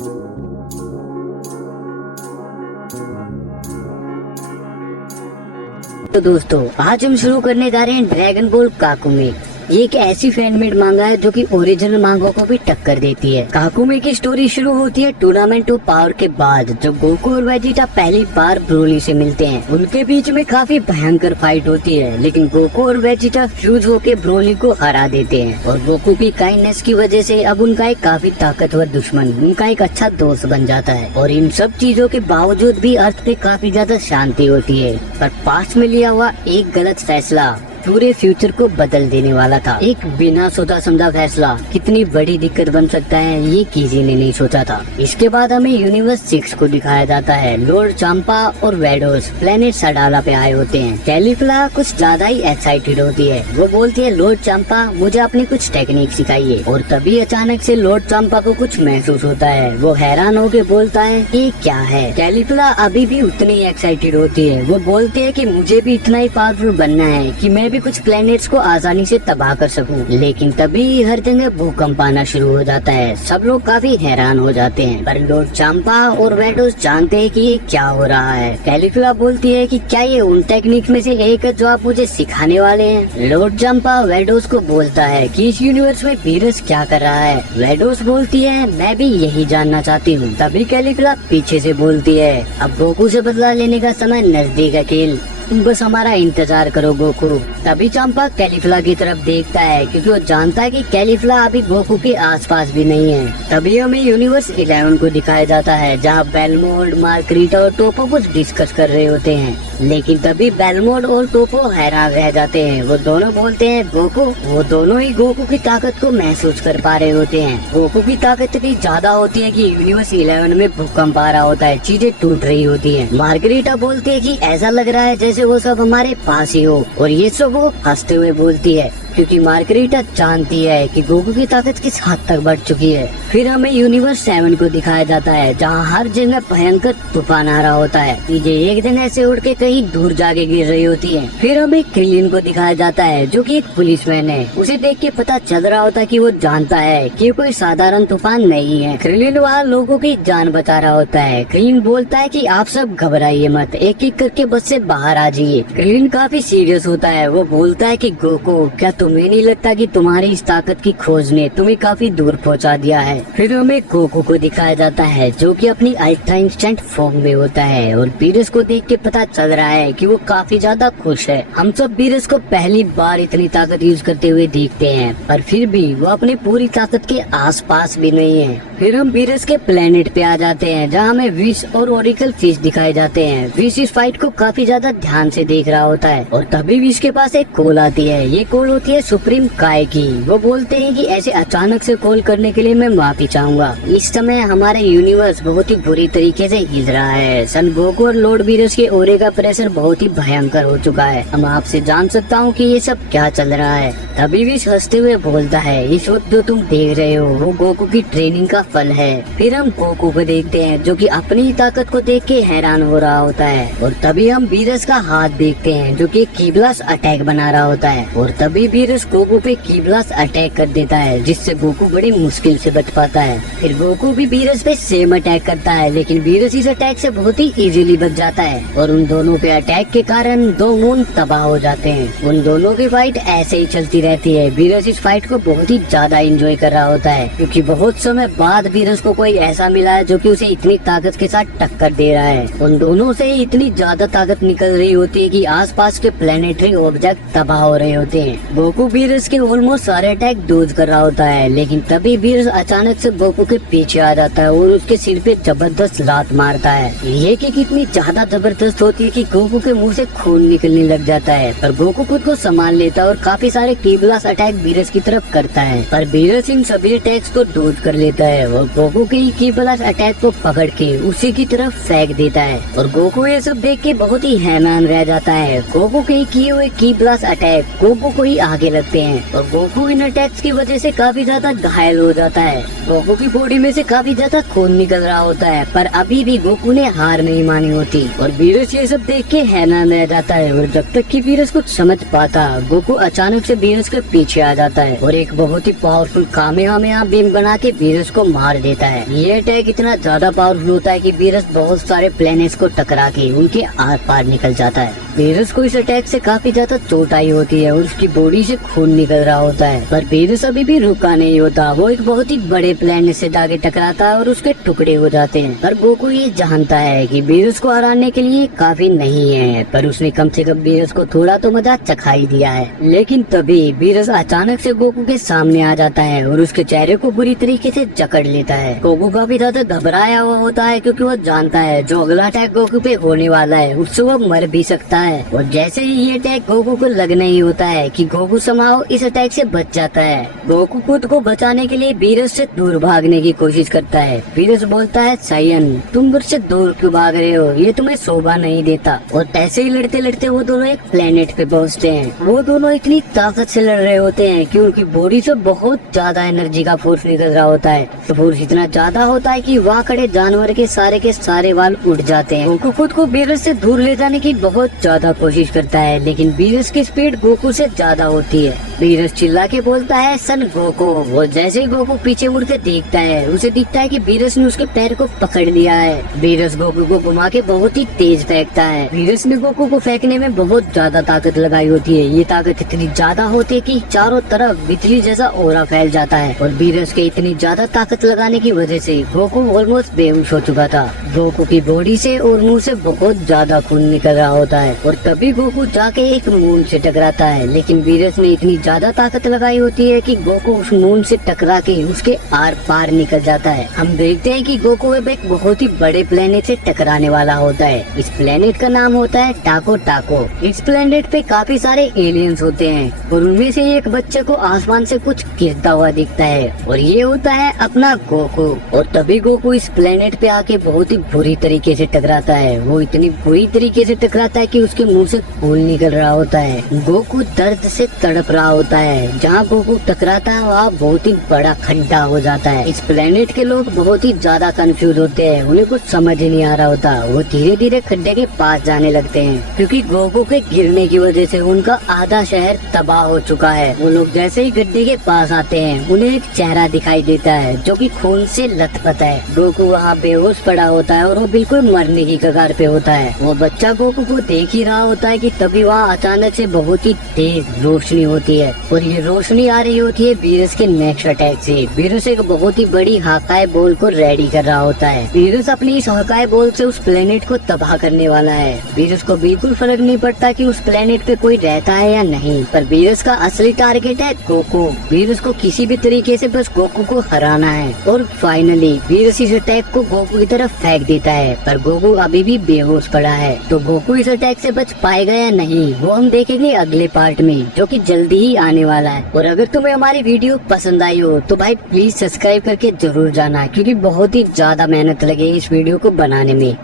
तो दोस्तों आज हम शुरू करने जा रहे हैं ड्रैगन बॉल काकुमे। ये एक ऐसी फैनमेड मांगा है जो कि ओरिजिनल मांगों को भी टक्कर देती है। काकुमे की स्टोरी शुरू होती है टूर्नामेंट ऑफ पावर के बाद, जब गोकू और वेजिटा पहली बार ब्रोली से मिलते हैं। उनके बीच में काफी भयंकर फाइट होती है, लेकिन गोकू और वेजिटा फ्यूज होकर ब्रोली को हरा देते हैं और गोकू की काइंडनेस की वजह से अब उनका एक काफी ताकतवर दुश्मन उनका एक अच्छा दोस्त बन जाता है। और इन सब चीजों के बावजूद भी अर्थ पे काफी ज्यादा शांति होती है, पर पास्ट में लिया हुआ एक गलत फैसला पूरे फ्यूचर को बदल देने वाला था। एक बिना सोचा समझा फैसला कितनी बड़ी दिक्कत बन सकता है, ये किसी ने नहीं सोचा था। इसके बाद हमें यूनिवर्स 6 को दिखाया जाता है। लॉर्ड चांपा और वेडोस प्लेनेट सडाला पे आए होते हैं। कैलीफ्ला कुछ ज्यादा ही एक्साइटेड होती है। वो बोलती है, लॉर्ड चांपा मुझे अपनी कुछ टेक्निक सिखाइए। और तभी अचानक से लॉर्ड चांपा को कुछ महसूस होता है। वो हैरान होकर बोलता है, ये क्या है? कैलीफ्ला अभी भी उतनी ही एक्साइटेड होती है। वो बोलती है कि मुझे भी इतना ही पावरफुल बनना है कि मैं भी कुछ प्लैनेट्स को आसानी से तबाह कर सकूं। लेकिन तभी हर जगह भूकंप आना शुरू हो जाता है। सब लोग काफी हैरान हो जाते हैं, पर लॉर्ड चांपा और वेडोस जानते हैं कि ये क्या हो रहा है। कैलीफ्ला बोलती है कि क्या ये उन टेक्निक में से एक है जो आप मुझे सिखाने वाले हैं? लॉर्ड चांपा वेडोस को बोलता है कि इस यूनिवर्स में वीरस क्या कर रहा है। वेडोस बोलती है, मैं भी यही जानना चाहती हूँ। तभी कैलीफ्ला पीछे से बोलती है, अब गोकू से बदला लेने का समय नजदीक है खेल, तुम बस हमारा इंतजार करो गोकू। तभी चांपा कैलीफ्ला की तरफ देखता है, क्योंकि वो जानता है कि कैलीफ्ला अभी गोकू के आसपास भी नहीं है। तभी हमें यूनिवर्स 11 को दिखाया जाता है, जहाँ बेलमोड, मार्गरीटा और टोपो कुछ डिस्कस कर रहे होते हैं। लेकिन तभी बेलमोड और टोपो हैरान रह जाते हैं। वो दोनों बोलते हैं, गोकू। वो दोनों ही गोकू की ताकत को महसूस कर पा रहे होते हैं। गोकू की ताकत इतनी ज्यादा होती है कि यूनिवर्स 11 में भूकंप आ रहा होता है, चीजें टूट रही होती है। मार्गरीटा बोलती है कि ऐसा लग रहा है जैसे वो सब हमारे पास ही हो। और ये सब वो हंसते हुए बोलती है, क्योंकि मार्गरीटा जानती है कि गोकू की ताकत किस हद तक बढ़ चुकी है। फिर हमें यूनिवर्स 7 को दिखाया जाता है, जहाँ हर जगह भयंकर तूफान आ रहा होता है। चीजें एक जगह से उड़ के कहीं दूर जाके गिर रही होती है। फिर हमें क्रिलिन को दिखाया जाता है, जो कि एक पुलिसमैन है। उसे देख के पता चल रहा होता है कि वो जानता है कि ये कोई साधारण तूफान नहीं है। क्रिलिन वहाँ लोगों की जान बचा रहा होता है। क्रिलिन बोलता है कि आप सब घबराइए मत, एक एक करके बस से बाहर आ जाइए। क्रिलिन काफी सीरियस होता है। वो बोलता है कि गोकू, क्या तुम्हें नहीं लगता कि तुम्हारी इस ताकत की खोज ने तुम्हें काफी दूर पहुंचा दिया है? फिर हमें गोकू को दिखाया जाता है, जो कि अपनी अल्ट्रा इंस्टेंट फॉर्म में होता है। और बीरस को देख के पता चल रहा है कि वो काफी ज्यादा खुश है। हम सब बीरस को पहली बार इतनी ताकत यूज करते हुए देखते हैं, पर फिर भी वो अपनी पूरी ताकत के आसपास भी नहीं है। फिर हम बीरस के प्लेनेट पे आ जाते हैं, जहाँ हमें विश और ओरिकल फिश दिखाए जाते हैं। विश इस फाइट को काफी ज्यादा ध्यान से देख रहा होता है, और तभी विश के पास एक कॉल आती है। ये कॉल होती है सुप्रीम काय की। वो बोलते हैं कि ऐसे अचानक से कॉल करने के लिए मैं माफी चाहूंगा। इस समय हमारे यूनिवर्स बहुत ही बुरी तरीके से हिल रहा है। सन गोकू और लॉर्ड बीरस के ओरे का प्रेशर बहुत ही भयंकर हो चुका है। हम आपसे जान सकता हूँ कि ये सब क्या चल रहा है। तभी विश हंसते हुए बोलता है, इस वक्त जो तुम देख रहे हो वो गोकू की ट्रेनिंग का फल है। फिर हम गोकू को देखते हैं, जो कि अपनी ताकत को देख के हैरान हो रहा होता है। और तभी हम बीरस का हाथ देखते हैं, जो कि कीब्लास अटैक बना रहा होता है। और तभी बीरस गोकू पे कीब्लास अटैक कर देता है, जिससे गोकू बड़ी मुश्किल से बच पाता है। फिर गोकू भी बीरस पे सेम अटैक करता है, लेकिन बीरस इस अटैक से बहुत ही इजीली बच जाता है। और उन दोनों पे अटैक के कारण 2 मून तबाह हो जाते हैं। उन दोनों की फाइट ऐसे ही चलती रहती है। बीरस इस फाइट को बहुत ही ज्यादा एंजॉय कर रहा होता है, क्योंकि बहुत समय बाद बीरस को कोई ऐसा मिला है जो कि उसे इतनी ताकत के साथ टक्कर दे रहा है। उन दोनों से ही इतनी ज्यादा ताकत निकल रही होती है कि आसपास के प्लेनेटरी ऑब्जेक्ट तबाह हो रहे होते हैं। गोकू बीरस के ऑलमोस्ट सारे अटैक डोज कर रहा होता है, लेकिन तभी बीरस अचानक से गोकू के पीछे आ जाता है और उसके सिर पे जबरदस्त लात मारता है। ये किक इतनी ज्यादा जबरदस्त होती है कि गोकू के मुंह से खून निकलने लग जाता है, पर गोकू खुद को संभाल लेता है और काफी सारे कीब्लास अटैक बीरस की तरफ करता है। पर बीरस इन सभी अटैक्स को डोज कर लेता है और गोकू के कीब्लास अटैक को पकड़ के उसी की तरफ फेंक देता है। और गोकू ये सब देख के बहुत ही हैरान रह जाता है। गोकू के किए हुए की ब्लास्ट अटैक गोकू को ही आगे लगते हैं और गोकू इन अटैक्स की वजह से काफी ज्यादा घायल हो जाता है। गोकू की बॉडी में से काफी ज्यादा खून निकल रहा होता है, पर अभी भी गोकू ने हार नहीं मानी होती और वीरस ये सब देख के हैरान रह जाता है। और जब तक कि वीरस कुछ समझ पाता, गोकू अचानक से वीरस के पीछे आ जाता है और एक बहुत ही पावरफुल कामेहामेहा बीम बना के वीरस को मार देता है। ये अटैक इतना ज्यादा पावरफुल होता है कि वीरस बहुत सारे प्लैनेट्स को टकरा के उनके आर पार निकल जाता है। वीरस को इस अटैक से काफी ज्यादा चोट आई होती है और उसकी बॉडी से खून निकल रहा होता है, पर वीरस अभी भी रुका नहीं होता। वो एक बहुत ही बड़े प्लैनेट से जाके टकराता है और उसके टुकड़े हो जाते हैं। पर गोकू ये जानता है कि वीरस को हराने के लिए काफी नहीं है, पर उसने कम से कम वीरस को थोड़ा तो मजा चखा ही दिया है। लेकिन तभी वीरस अचानक से गोकू के सामने आ जाता है और उसके चेहरे को बुरी तरीके से जकड़ लेता है। गोकू काफी ज्यादा घबराया हुआ होता है क्योंकि वो जानता है जो अगला अटैक गोकू पे होने वाला है उससे वो मर भी सकता है। और जैसे ही ये अटैक गोकू को लगना ही होता है कि गोकू समाओ इस अटैक से बच जाता है। गोकू खुद को बचाने के लिए वीरस से दूर भागने की कोशिश करता है। वीरस बोलता है सायन, तुम मुझसे दूर क्यों भाग रहे हो, ये तुम्हें शोभा नहीं देता। और ऐसे ही लड़ते लड़ते वो दोनों एक प्लेनेट पे पहुँचते हैं। वो दोनों इतनी ताकत से लड़ रहे होते हैं कि उनकी बॉडी से बहुत ज्यादा एनर्जी का फोर्स निकल रहा होता है। तो फोर्स इतना ज्यादा होता है कि वहाँ खड़े जानवर के सारे बाल उड़ जाते हैं। गोकू खुद को वीरस से दूर ले जाने की बहुत ज्यादा कोशिश करता है, लेकिन वीरस की स्पीड गोकू से ज्यादा होती है। वीरस चिल्ला के बोलता है सन गोकू। वो जैसे ही गोकू पीछे मुड़ के देखता है, उसे दिखता है कि वीरस ने उसके पैर को पकड़ लिया है। वीरस गोकू को घुमा के बहुत ही तेज फेंकता है। वीरस ने गोकू को फेंकने में बहुत ज्यादा ताकत लगाई होती है। ये ताकत इतनी ज्यादा होती है कि चारों तरफ बिजली जैसा ओरा फैल जाता है और वीरस के इतनी ज्यादा ताकत लगाने की वजह से गोकू ऑलमोस्ट बेहोश हो चुका था। गोकू की बॉडी से और मुंह से बहुत ज्यादा खून निकल रहा होता है और तभी गोकू जाके एक मून से टकराता है, लेकिन वीरस ने इतनी ज्यादा ताकत लगाई होती है कि गोकू उस मून से टकरा के उसके आर पार निकल जाता है। हम देखते हैं कि गोकू अब एक बहुत ही बड़े प्लेनेट से टकराने वाला होता है। इस प्लेनेट का नाम होता है टाको टाको। इस प्लेनेट पे काफी सारे एलियंस होते हैं और उनमें से एक बच्चे को आसमान से कुछ गिरता हुआ दिखता है और ये होता है अपना गोकू। और तभी गोकू इस प्लेनेट पे आके बहुत ही बुरी तरीके से टकराता है। वो इतनी बुरी तरीके से टकराता है कि उसके मुंह से खून निकल रहा होता है। गोकू दर्द से तड़प रहा होता है। जहाँ गोकू टकराता है वहाँ बहुत ही बड़ा खड्डा हो जाता है। इस प्लेनेट के लोग बहुत ही ज्यादा कंफ्यूज होते हैं, उन्हें कुछ समझ ही नहीं आ रहा होता। वो धीरे धीरे खड्डे के पास जाने लगते हैं क्योंकि गोकू के गिरने की वजह से उनका आधा शहर तबाह हो चुका है। वो लोग जैसे ही गड्ढे के पास आते हैं उन्हें एक चेहरा दिखाई देता है जो कि खून से लथपथ है। गोकू वहाँ बेहोश पड़ा होता है और वो बिल्कुल मरने की कगार पे होता है। वो बच्चा गोकू को देख ही रहा होता है कि तभी वहाँ अचानक से बहुत ही तेज रोशनी होती है और ये रोशनी आ रही होती है वीरस के नेक्स्ट अटैक से। वीरस एक बहुत ही बड़ी हाकाए बॉल को रेडी कर रहा होता है। वीरस अपनी इस हाकाए बॉल से उस प्लेनेट को तबाह करने वाला है। वीरस को बिल्कुल फर्क नहीं पड़ता कि उस प्लेनेट पे कोई रहता है या नहीं, पर वीरस का असली टारगेट है गोकू। वीरस को किसी भी तरीके से बस गोकू को हराना है। और फाइनली वीरस इस अटैक को गोकू की तरफ फेंक देता है, पर गोकू अभी भी बेहोश पड़ा है। तो गोकू इस अटैक से बच पाएगा या नहीं वो हम देखेंगे अगले पार्ट में, जो कि जल्दी ही आने वाला है। और अगर तुम्हें हमारी वीडियो पसंद आई हो तो भाई प्लीज सब्सक्राइब करके जरूर जाना, क्योंकि बहुत ही ज्यादा मेहनत लगी इस वीडियो को बनाने में।